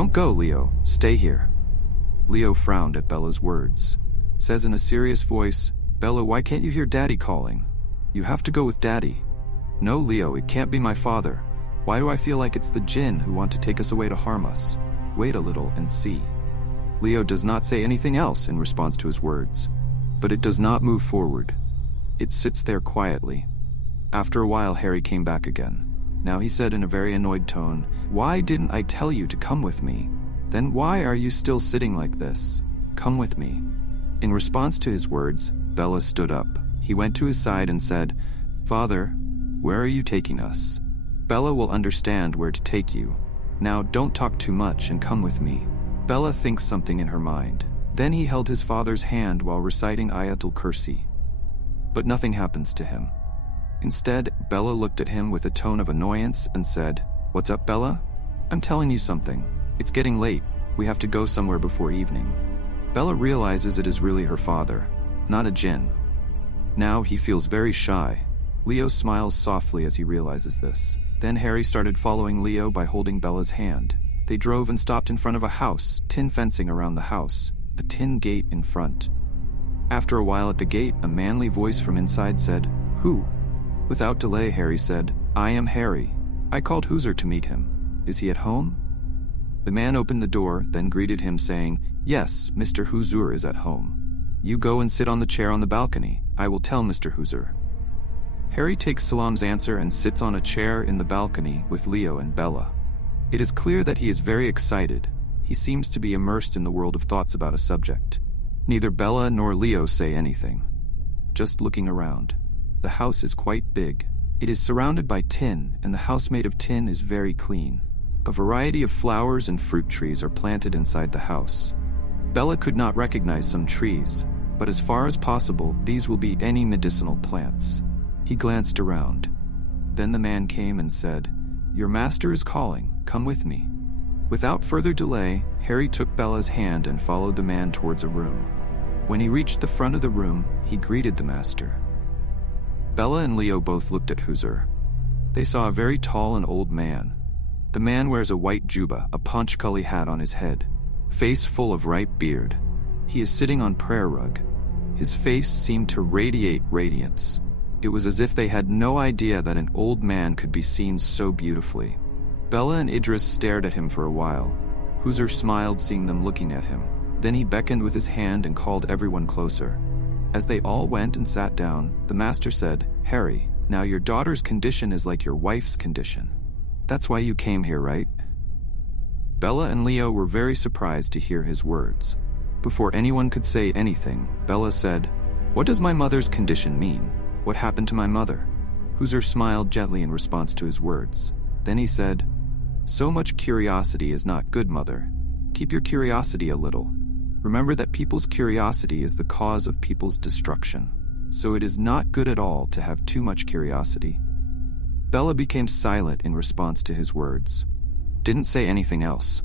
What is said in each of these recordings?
"Don't go, Leo. Stay here." Leo frowned at Bella's words. Says in a serious voice, "Bella, why can't you hear Daddy calling? You have to go with Daddy." "No, Leo, it can't be my father. Why do I feel like it's the Jinn who want to take us away to harm us? Wait a little and see." Leo does not say anything else in response to his words, but it does not move forward. It sits there quietly. After a while, Harry came back again. Now he said in a very annoyed tone, "Why didn't I tell you to come with me? Then why are you still sitting like this? Come with me." In response to his words, Bella stood up. He went to his side and said, "Father, where are you taking us? Bella will understand where to take you. Now don't talk too much and come with me." Bella thinks something in her mind. Then he held his father's hand while reciting Ayatul Kursi. But nothing happens to him. Instead, Bella looked at him with a tone of annoyance and said, "What's up, Bella? I'm telling you something. It's getting late. We have to go somewhere before evening." Bella realizes it is really her father, not a Jinn. Now he feels very shy. Leo smiles softly as he realizes this. Then Harry started following Leo by holding Bella's hand. They drove and stopped in front of a house, tin fencing around the house, a tin gate in front. After a while at the gate, a manly voice from inside said, "Who?" Without delay, Harry said, "I am Harry. I called Huzur to meet him. Is he at home?" The man opened the door, then greeted him saying, "Yes, Mr. Huzur is at home. You go and sit on the chair on the balcony. I will tell Mr. Huzur." Harry takes Salam's answer and sits on a chair in the balcony with Leo and Bella. It is clear that he is very excited. He seems to be immersed in the world of thoughts about a subject. Neither Bella nor Leo say anything, just looking around. The house is quite big. It is surrounded by tin, and the house made of tin is very clean. A variety of flowers and fruit trees are planted inside the house. Bella could not recognize some trees, but as far as possible, these will be any medicinal plants. He glanced around. Then the man came and said, "Your master is calling. Come with me." Without further delay, Harry took Bella's hand and followed the man towards a room. When he reached the front of the room, he greeted the master. Bella and Leo both looked at Huzur. They saw a very tall and old man. The man wears a white juba, a panchkali hat on his head, face full of ripe beard. He is sitting on prayer rug. His face seemed to radiate radiance. It was as if they had no idea that an old man could be seen so beautifully. Bella and Idris stared at him for a while. Huzur smiled seeing them looking at him. Then he beckoned with his hand and called everyone closer. As they all went and sat down, the master said, "Harry, now your daughter's condition is like your wife's condition. That's why you came here, right?" Bella and Leo were very surprised to hear his words. Before anyone could say anything, Bella said, "What does my mother's condition mean? What happened to my mother?" Huzur smiled gently in response to his words. Then he said, "So much curiosity is not good, mother. Keep your curiosity a little. Remember that people's curiosity is the cause of people's destruction. So it is not good at all to have too much curiosity." Bella became silent in response to his words. Didn't say anything else.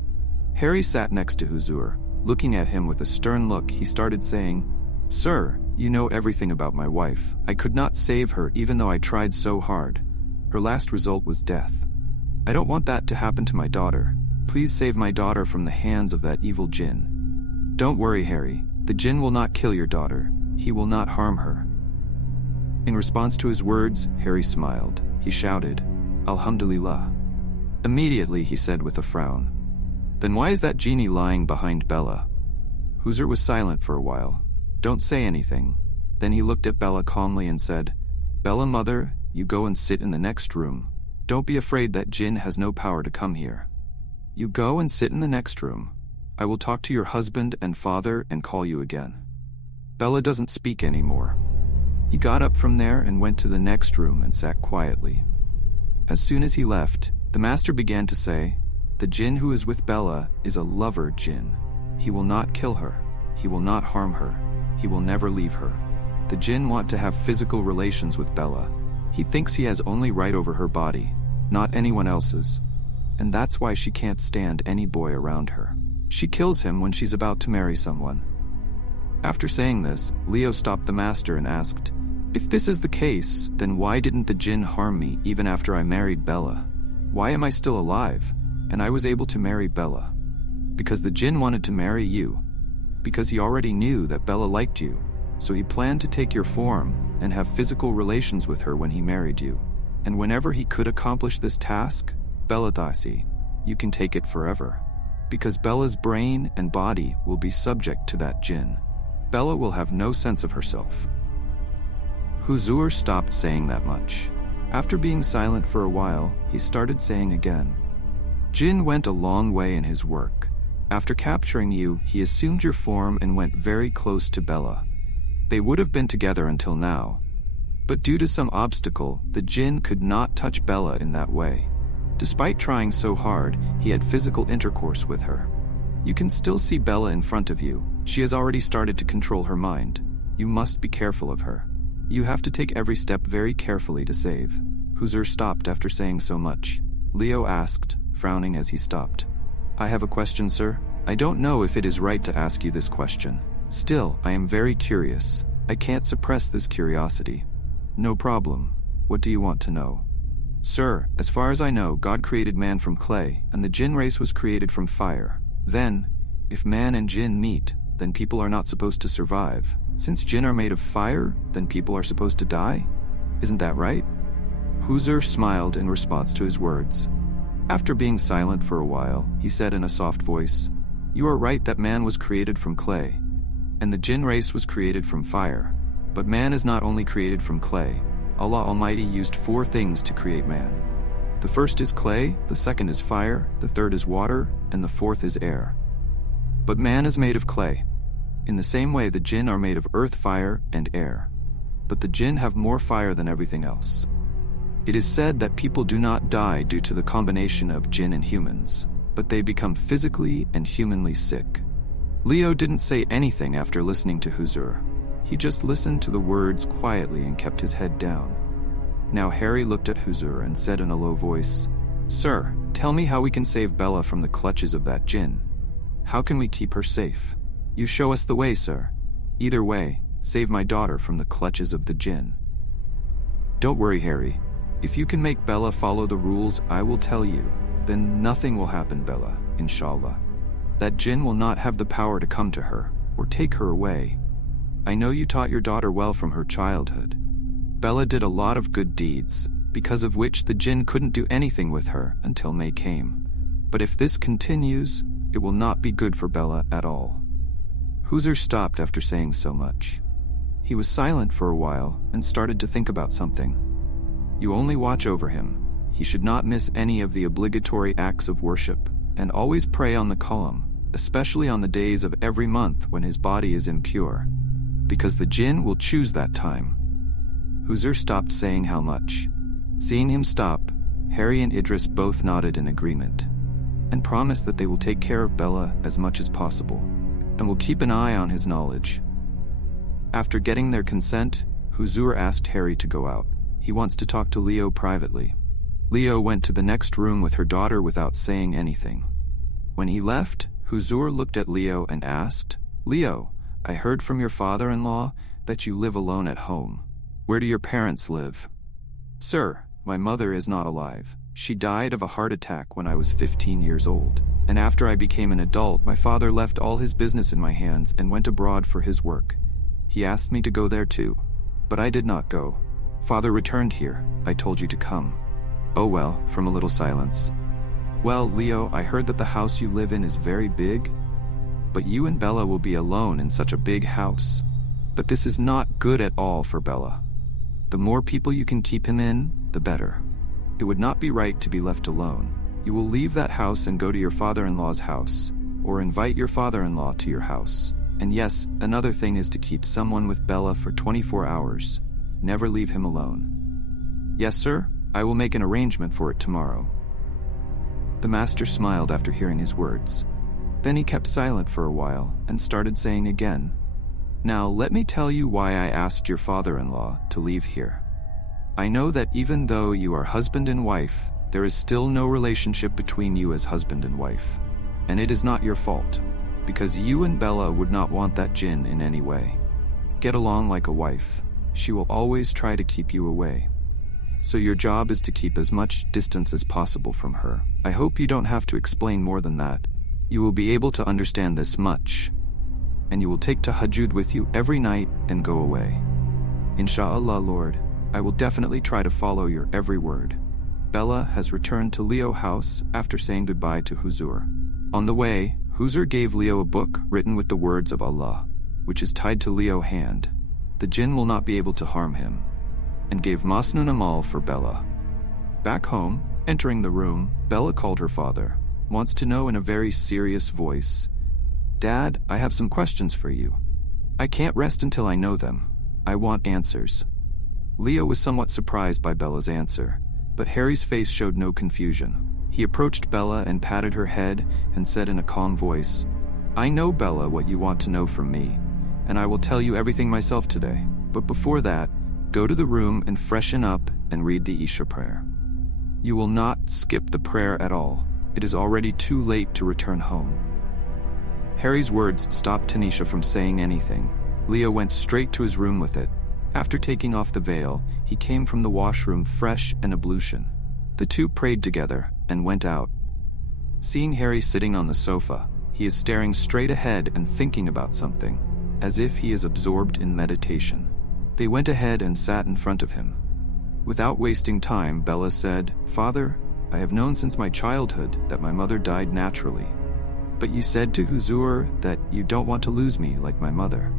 Harry sat next to Huzur. Looking at him with a stern look, he started saying, "Sir, you know everything about my wife. I could not save her even though I tried so hard. Her last result was death. I don't want that to happen to my daughter. Please save my daughter from the hands of that evil Jinn." "Don't worry, Harry. The Jinn will not kill your daughter. He will not harm her." In response to his words, Harry smiled. He shouted, "Alhamdulillah." Immediately he said with a frown, "Then why is that genie lying behind Bella?" Huzur was silent for a while. "Don't say anything." Then he looked at Bella calmly and said, "Bella, mother, you go and sit in the next room. Don't be afraid that Jinn has no power to come here. You go and sit in the next room. I will talk to your husband and father and call you again." Bella doesn't speak anymore. He got up from there and went to the next room and sat quietly. As soon as he left, the master began to say, "The Jinn who is with Bella is a lover Jinn. He will not kill her. He will not harm her. He will never leave her. The Jinn want to have physical relations with Bella. He thinks he has only right over her body, not anyone else's. And that's why she can't stand any boy around her. She kills him when she's about to marry someone." After saying this, Leo stopped the master and asked, "If this is the case, then why didn't the Jinn harm me even after I married Bella? Why am I still alive? And I was able to marry Bella." Because the Jinn wanted to marry you. Because he already knew that Bella liked you, so he planned to take your form and have physical relations with her when he married you. And whenever he could accomplish this task, Bella Dasi, you can take it forever. Because Bella's brain and body will be subject to that Jinn. Bella will have no sense of herself. Huzur stopped saying that much. After being silent for a while, he started saying again. Jinn went a long way in his work. After capturing you, he assumed your form and went very close to Bella. They would have been together until now. But due to some obstacle, the Jinn could not touch Bella in that way. Despite trying so hard, he had physical intercourse with her. You can still see Bella in front of you. She has already started to control her mind. You must be careful of her. You have to take every step very carefully to save. Huzur stopped after saying so much. Leo asked, frowning as he stopped. I have a question, sir. I don't know if it is right to ask you this question. Still, I am very curious. I can't suppress this curiosity. No problem. What do you want to know? Sir, as far as I know, God created man from clay, and the Jinn race was created from fire. Then, if man and Jinn meet, then people are not supposed to survive. Since Jinn are made of fire, then people are supposed to die? Isn't that right? Huzur smiled in response to his words. After being silent for a while, he said in a soft voice, You are right that man was created from clay, and the Jinn race was created from fire. But man is not only created from clay. Allah Almighty used 4 things to create man. The first is clay, the second is fire, the third is water, and the fourth is air. But man is made of clay. In the same way, the Jinn are made of earth, fire, and air. But the Jinn have more fire than everything else. It is said that people do not die due to the combination of Jinn and humans, but they become physically and humanly sick. Leo didn't say anything after listening to Huzur. He just listened to the words quietly and kept his head down. Now Harry looked at Huzur and said in a low voice, Sir, tell me how we can save Bella from the clutches of that Jinn. How can we keep her safe? You show us the way, sir. Either way, save my daughter from the clutches of the Jinn. Don't worry, Harry. If you can make Bella follow the rules I will tell you, then nothing will happen, Bella, inshallah. That Jinn will not have the power to come to her or take her away. I know you taught your daughter well from her childhood. Bella did a lot of good deeds, because of which the Jinn couldn't do anything with her until May came. But if this continues, it will not be good for Bella at all. Huzur stopped after saying so much. He was silent for a while and started to think about something. You only watch over him. He should not miss any of the obligatory acts of worship, and always pray on the column, especially on the days of every month when his body is impure, because the Jinn will choose that time. Huzur stopped saying how much. Seeing him stop, Harry and Idris both nodded in agreement, and promised that they will take care of Bella as much as possible, and will keep an eye on his knowledge. After getting their consent, Huzur asked Harry to go out. He wants to talk to Leo privately. Leo went to the next room with her daughter without saying anything. When he left, Huzur looked at Leo and asked, Leo, I heard from your father-in-law that you live alone at home. Where do your parents live? Sir, my mother is not alive. She died of a heart attack when I was 15 years old. And after I became an adult, my father left all his business in my hands and went abroad for his work. He asked me to go there too, but I did not go. Father returned here. I told you to come. Oh well, from a little silence. Well, Leo, I heard that the house you live in is very big, but you and Bella will be alone in such a big house. But this is not good at all for Bella. The more people you can keep him in, the better. It would not be right to be left alone. You will leave that house and go to your father-in-law's house, or invite your father-in-law to your house. And yes, another thing is to keep someone with Bella for 24 hours. Never leave him alone. Yes, sir, I will make an arrangement for it tomorrow. The master smiled after hearing his words. Then he kept silent for a while and started saying again, Now let me tell you why I asked your father-in-law to leave here. I know that even though you are husband and wife, there is still no relationship between you as husband and wife. And it is not your fault, because you and Bella would not want that Jinn in any way. Get along like a wife. She will always try to keep you away. So your job is to keep as much distance as possible from her. I hope you don't have to explain more than that. You will be able to understand this much, and you will take Tahajjud with you every night and go away. Insha'Allah, Lord, I will definitely try to follow your every word. Bella has returned to Leo house after saying goodbye to Huzur. On the way, Huzur gave Leo a book written with the words of Allah, which is tied to Leo's hand. The jinn will not be able to harm him, and gave Masnun Amal for Bella. Back home, entering the room, Bella called her father, wants to know in a very serious voice, "Dad, I have some questions for you. I can't rest until I know them. I want answers." Leo was somewhat surprised by Bella's answer, but Harry's face showed no confusion. He approached Bella and patted her head and said in a calm voice, "I know, Bella, what you want to know from me, and I will tell you everything myself today. But before that, go to the room and freshen up and read the Isha prayer. You will not skip the prayer at all. It is already too late to return home." Harry's words stopped Tanisha from saying anything. Leo went straight to his room with it. After taking off the veil, he came from the washroom fresh and ablution. The two prayed together and went out. Seeing Harry sitting on the sofa, he is staring straight ahead and thinking about something, as if he is absorbed in meditation. They went ahead and sat in front of him. Without wasting time, Bella said, "Father, I have known since my childhood that my mother died naturally. But you said to Huzur that you don't want to lose me like my mother.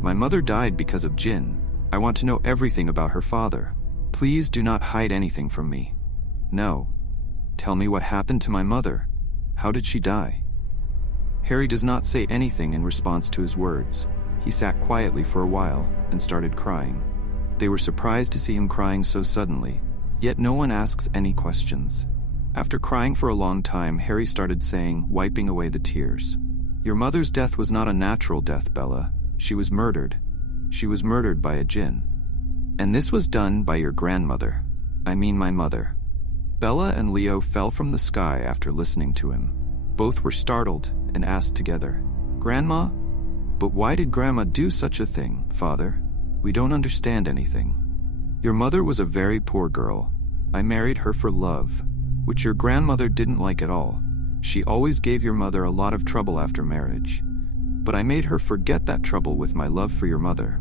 My mother died because of jinn. I want to know everything about her father. Please do not hide anything from me. No. Tell me what happened to my mother. How did she die?" Harry does not say anything in response to his words. He sat quietly for a while and started crying. They were surprised to see him crying so suddenly, yet no one asks any questions. After crying for a long time, Harry started saying, wiping away the tears, "Your mother's death was not a natural death, Bella. She was murdered. She was murdered by a jinn. And this was done by your grandmother. I mean my mother." Bella and Leo fell from the sky after listening to him. Both were startled and asked together, "Grandma? But why did Grandma do such a thing, Father? We don't understand anything. Your mother was a very poor girl. I married her for love, which your grandmother didn't like at all. She always gave your mother a lot of trouble after marriage. But I made her forget that trouble with my love for your mother.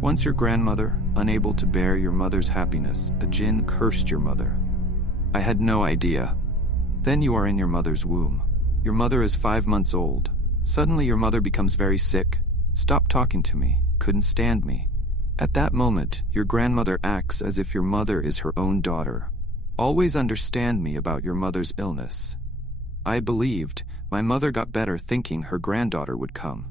Once your grandmother, unable to bear your mother's happiness, a jinn cursed your mother. I had no idea. Then you are in your mother's womb. Your mother is 5 months old. Suddenly your mother becomes very sick, stopped talking to me, couldn't stand me. At that moment, your grandmother acts as if your mother is her own daughter. Always understand me about your mother's illness. I believed my mother got better thinking her granddaughter would come.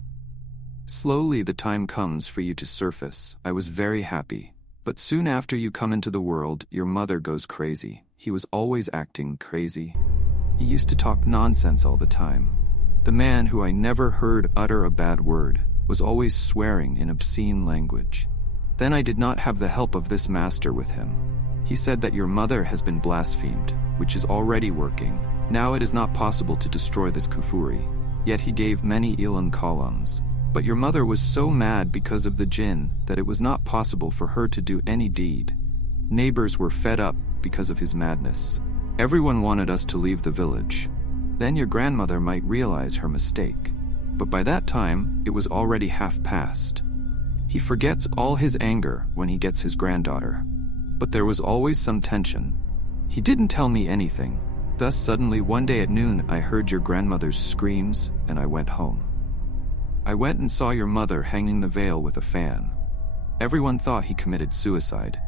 Slowly the time comes for you to surface. I was very happy. But soon after you come into the world, your mother goes crazy. He was always acting crazy. He used to talk nonsense all the time. The man who I never heard utter a bad word was always swearing in obscene language. Then I did not have the help of this master with him. He said that your mother has been blasphemed, which is already working. Now it is not possible to destroy this kufuri. Yet he gave many ilan columns. But your mother was so mad because of the jinn that it was not possible for her to do any deed. Neighbors were fed up because of his madness. Everyone wanted us to leave the village. Then your grandmother might realize her mistake. But by that time, it was already half past. He forgets all his anger when he gets his granddaughter. But there was always some tension. He didn't tell me anything. Thus suddenly one day at noon I heard your grandmother's screams and I went home. I went and saw your mother hanging the veil with a fan. Everyone thought he committed suicide.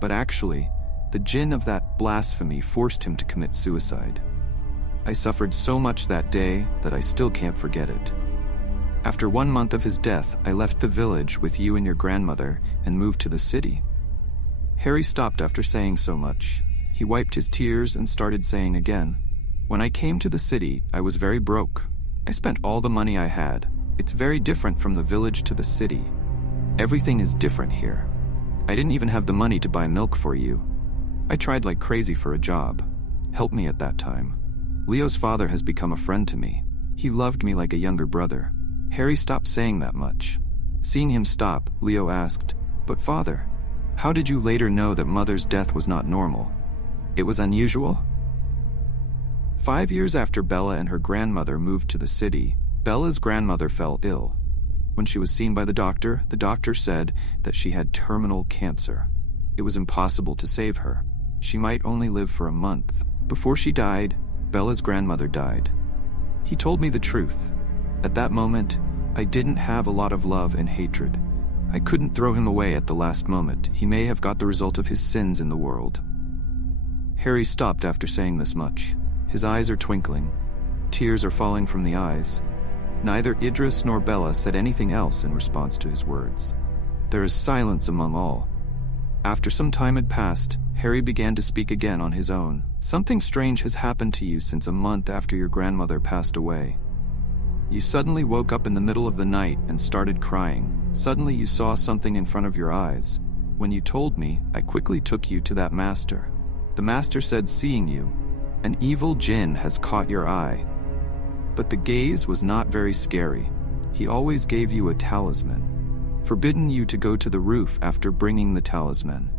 But actually, the jinn of that blasphemy forced him to commit suicide. I suffered so much that day that I still can't forget it. After 1 month of his death, I left the village with you and your grandmother and moved to the city. Harry stopped after saying so much. He wiped his tears and started saying again, "When I came to the city, I was very broke. I spent all the money I had. It's very different from the village to the city. Everything is different here. I didn't even have the money to buy milk for you. I tried like crazy for a job. Help me at that time. Leo's father has become a friend to me. He loved me like a younger brother." Harry stopped saying that much. Seeing him stop, Leo asked, "But father, how did you later know that mother's death was not normal? It was unusual?" 5 years after Bella and her grandmother moved to the city, Bella's grandmother fell ill. When she was seen by the doctor said that she had terminal cancer. It was impossible to save her. She might only live for a month. Before she died, Bella's grandmother died. He told me the truth. At that moment, I didn't have a lot of love and hatred. I couldn't throw him away at the last moment. He may have got the result of his sins in the world. Harry stopped after saying this much. His eyes are twinkling. Tears are falling from the eyes. Neither Idris nor Bella said anything else in response to his words. There is silence among all. After some time had passed, Harry began to speak again on his own. Something strange has happened to you since a month after your grandmother passed away. You suddenly woke up in the middle of the night and started crying. Suddenly you saw something in front of your eyes. When you told me, I quickly took you to that master. The master said, seeing you, an evil jinn has caught your eye. But the gaze was not very scary. He always gave you a talisman, forbidden you to go to the roof after bringing the talisman.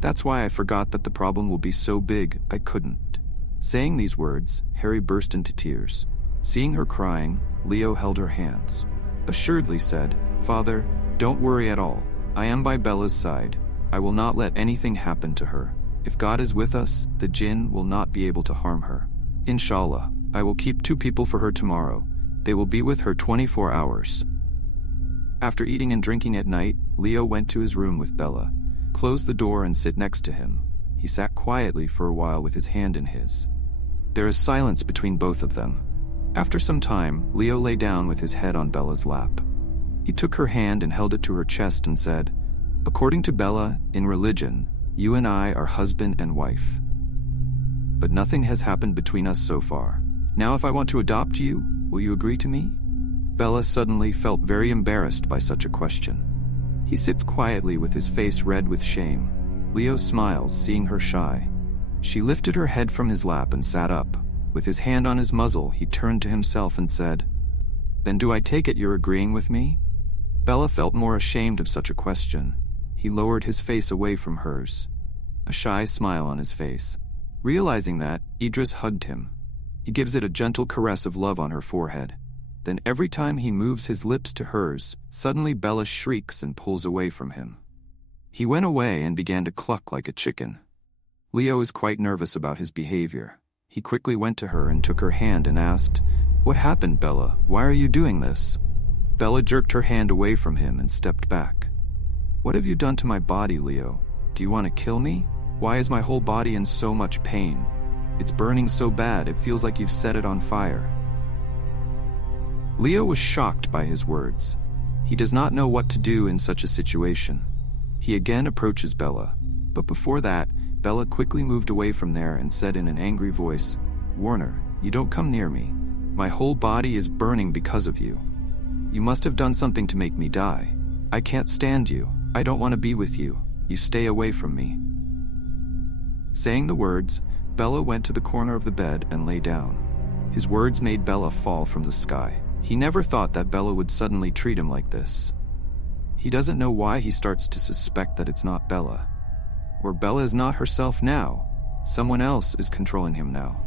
That's why I forgot that the problem will be so big I couldn't. Saying these words, Harry burst into tears. Seeing her crying, Leo held her hands. Assuredly said, Father, don't worry at all. I am by Bella's side. I will not let anything happen to her. If God is with us, the jinn will not be able to harm her. Inshallah, I will keep 2 people for her tomorrow. They will be with her 24 hours. After eating and drinking at night, Leo went to his room with Bella, closed the door and sit next to him. He sat quietly for a while with his hand in his. There is silence between both of them. After some time, Leo lay down with his head on Bella's lap. He took her hand and held it to her chest and said, According to Bella, in religion, you and I are husband and wife. But nothing has happened between us so far. Now if I want to adopt you, will you agree to me? Bella suddenly felt very embarrassed by such a question. He sits quietly with his face red with shame. Leo smiles, seeing her shy. She lifted her head from his lap and sat up. With his hand on his muzzle, he turned to himself and said, Then do I take it you're agreeing with me? Bella felt more ashamed of such a question. He lowered his face away from hers, a shy smile on his face. Realizing that, Idris hugged him. He gives it a gentle caress of love on her forehead. Then every time he moves his lips to hers, suddenly Bella shrieks and pulls away from him. He went away and began to cluck like a chicken. Leo is quite nervous about his behavior. He quickly went to her and took her hand and asked, What happened, Bella? Why are you doing this? Bella jerked her hand away from him and stepped back. What have you done to my body, Leo? Do you want to kill me? Why is my whole body in so much pain? It's burning so bad it feels like you've set it on fire. Leo was shocked by his words. He does not know what to do in such a situation. He again approaches Bella, but before that, Bella quickly moved away from there and said in an angry voice, Warner, you don't come near me. My whole body is burning because of you. You must have done something to make me die. I can't stand you. I don't want to be with you. You stay away from me. Saying the words, Bella went to the corner of the bed and lay down. His words made Bella fall from the sky. He never thought that Bella would suddenly treat him like this. He doesn't know why he starts to suspect that it's not Bella. Or Bella is not herself now. Someone else is controlling him now.